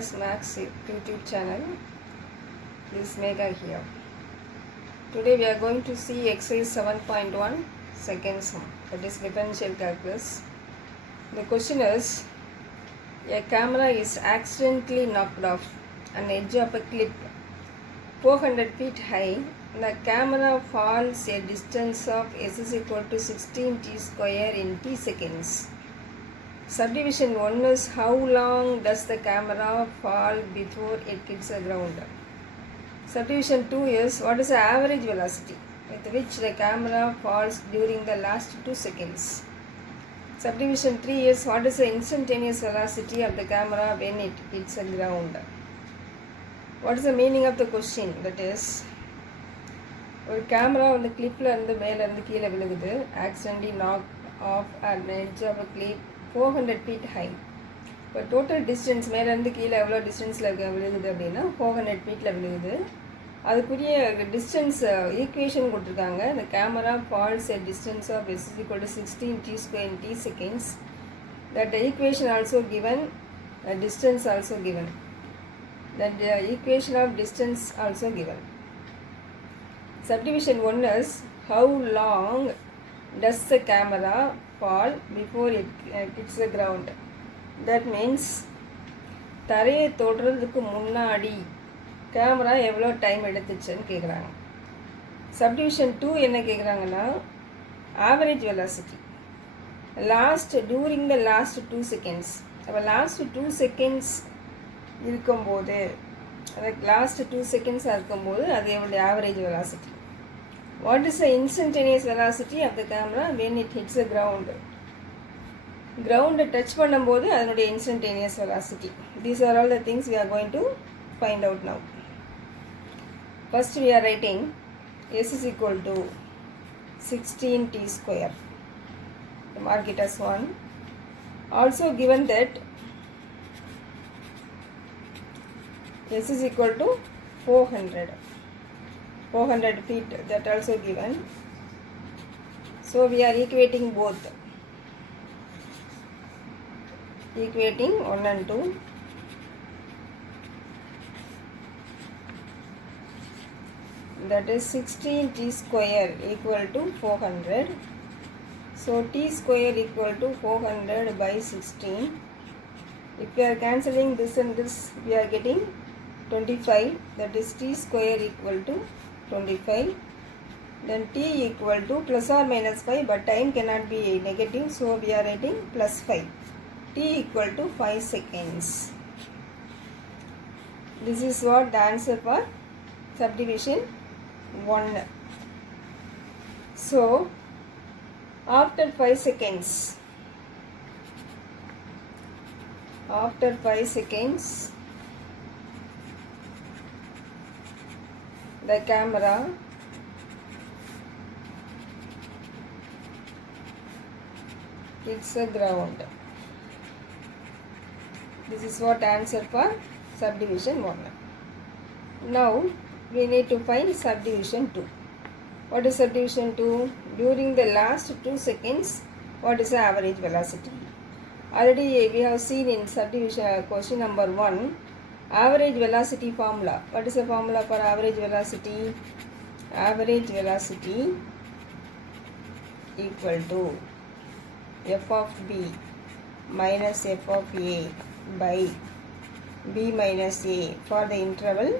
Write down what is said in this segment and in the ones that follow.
Mega's Max YouTube channel. This is Mega here. Today we are going to see exercise 7.1 second sum, that is differential calculus. The question is, a camera is accidentally knocked off an edge of a cliff 400 feet high. The camera falls a distance of s is equal to 16t square in t seconds. Subdivision 1 is how long does the camera fall before it hits the ground. Subdivision 2 is what is the average velocity with which the camera falls during the last 2 seconds. Subdivision 3 is what is the instantaneous velocity of the camera when it hits the ground. What is the meaning of the question? That is, ஒரு camera வந்து கிளிப்பில் இருந்து மேலேருந்து கீழே விழுகுது, accidentally knock off at edge of a cliff 400 feet high. இப்போ total distance மேலேருந்து கீழே எவ்வளோ டிஸ்டன்ஸில் விழுகுது அப்படின்னா 400 feetல விழுகுது. அதுக்குரிய டிஸ்டன்ஸ் ஈக்குவேஷன் கொடுத்துருக்காங்க. இந்த camera falls a distance of s is equal to 16t square in t seconds. That equation also given, distance also given. That equation of distance also given. Subdivision 1 is how long does the camera fall before it hits the ground. That means தரையை தொடுறதுக்கு முன்னாடி camera எவ்வளோ time எடுத்துச்சுன்னு கேட்குறாங்க. Subdivision 2 என்ன கேட்குறாங்கன்னா, average velocity during the last 2 seconds. அப்போ last 2 seconds இருக்கும்போது, அந்த last 2 செகண்ட்ஸாக இருக்கும்போது அது எவ்வளோ average velocity. What is the instantaneous velocity of the camera when it hits the ground? Ground touch பண்ணும்போது அதனுடைய instantaneous velocity. These are all the things we are going to find out now. First we are writing s is equal to 16t square. Mark it as 1. Also given that s is equal to 400 feet, that also given. So we are equating both, equating 1 and 2. That is 16t square equal to 400. So t square equal to 400 by 16. If we are cancelling this and this, we are getting 25. That is t square equal to 25. Then t equal to plus or minus 5, but time cannot be negative, so we are writing plus 5. T equal to 5 seconds. This is what the answer for subdivision 1. So after 5 seconds, the camera hits the ground. This is what answer for subdivision 1. Now we need to find subdivision 2. What is subdivision 2? During the last 2 seconds, what is the average velocity? Already we have seen in subdivision question number 1, average velocity formula. What is the formula for average velocity? Average velocity equal to f of b minus f of a by b minus a for the interval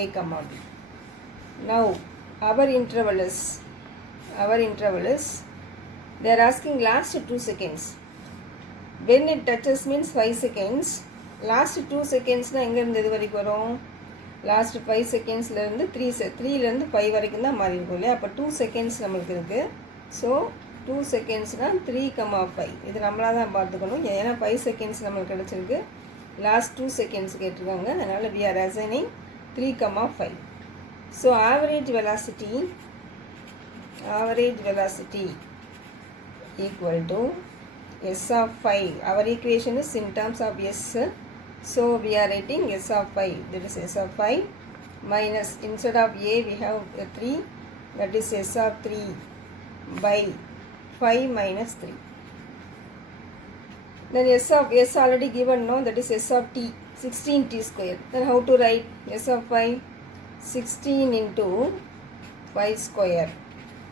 a comma b. Now our interval is they are asking last 2 seconds. When it touches means 5 seconds. Last 2 செகண்ட்ஸ்னால் எங்கேருந்து இது வரைக்கும் வரும்? Last 5 செகண்ட்ஸ்லேருந்து 3லேருந்து 5 வரைக்கும் தான் மாறி இருக்கும் இல்லையா? அப்போ 2 செகண்ட்ஸ் நம்மளுக்கு இருக்குது. ஸோ 2 செகண்ட்ஸ்னால் 3,5. இது நம்மளாக தான் பார்த்துக்கணும், ஏன்னா 5 செகண்ட்ஸ் நம்மளுக்கு கிடச்சிருக்கு. லாஸ்ட் 2 செகண்ட்ஸ் கேட்டிருக்காங்க, அதனால் we are assigning 3,5. So average velocity equal to s of 5. Our equation is in terms of s. So we are writing s of 5. That is s of 5 minus, instead of a we have 3. That is s of 3 by 5 minus 3. Then s already given, no, that is s of t. 16 t square. Then how to write s of phi? 16 into pi square.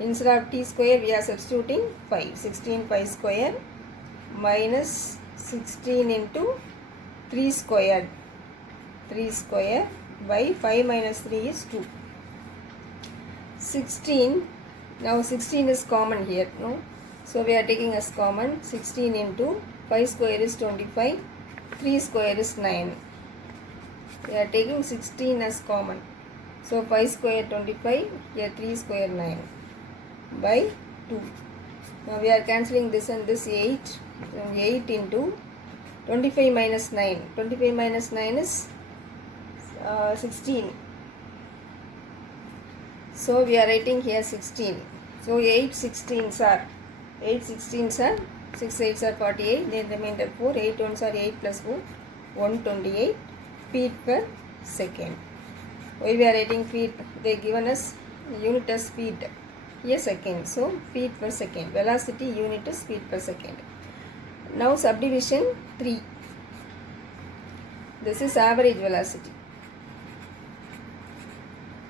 Instead of t square, we are substituting pi. 16 pi square minus 16 into 3 square. 3 square by 5 minus 3 is 2. 16. Now 16 is common here, no? So we are taking as common. 16 into 5 square is 25. 3 square is 9. We are taking 16 as common. So 5 square 25, here 3 square 9 by 2. Now we are cancelling this and this 8. And 8 into 25 minus 9. 25 minus 9 is 16. So we are writing here 16. So 8 16s are 6 8s are 48. Then remainder 4. 8 1s are 8 plus 4 128 feet per second. Why we are writing feet? They given us unit as feet. Here second. So feet per second. Velocity unit is feet per second. Now subdivision 3. This is average velocity.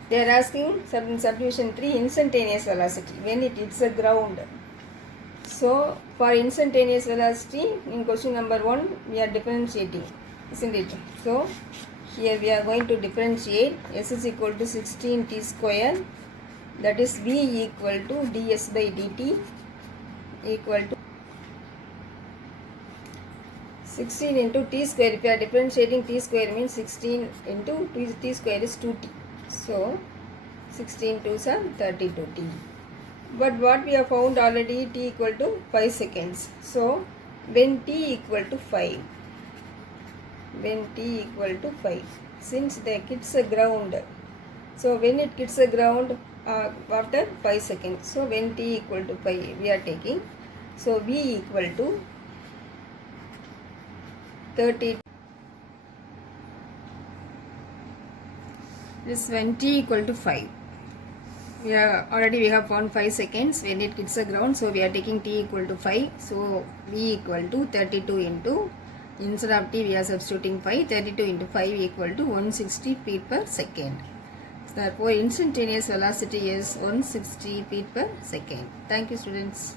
They are asking in subdivision 3 instantaneous velocity when it hits the ground. So for instantaneous velocity in question number 1 we are differentiating, isn't it? So here we are going to differentiate. S is equal to 16 t square, that is v equal to ds by dt equal to 16 into t square. If you are differentiating, t square means 16 into t square is 2t. So 16 2s are 32t. But what we have found already, t equal to 5 seconds. So when t equal to 5, since they hits the ground, so when it hits the ground after 5 seconds, so when t equal to 5 we are taking, so v equal to 30. This when t equal to 5. We have found 5 seconds when it hits the ground, so we are taking t equal to 5. So v equal to 32 into, instead of t we are substituting 5. 32 into 5 equal to 160 feet per second. Therefore instantaneous velocity is 160 feet per second. Thank you students.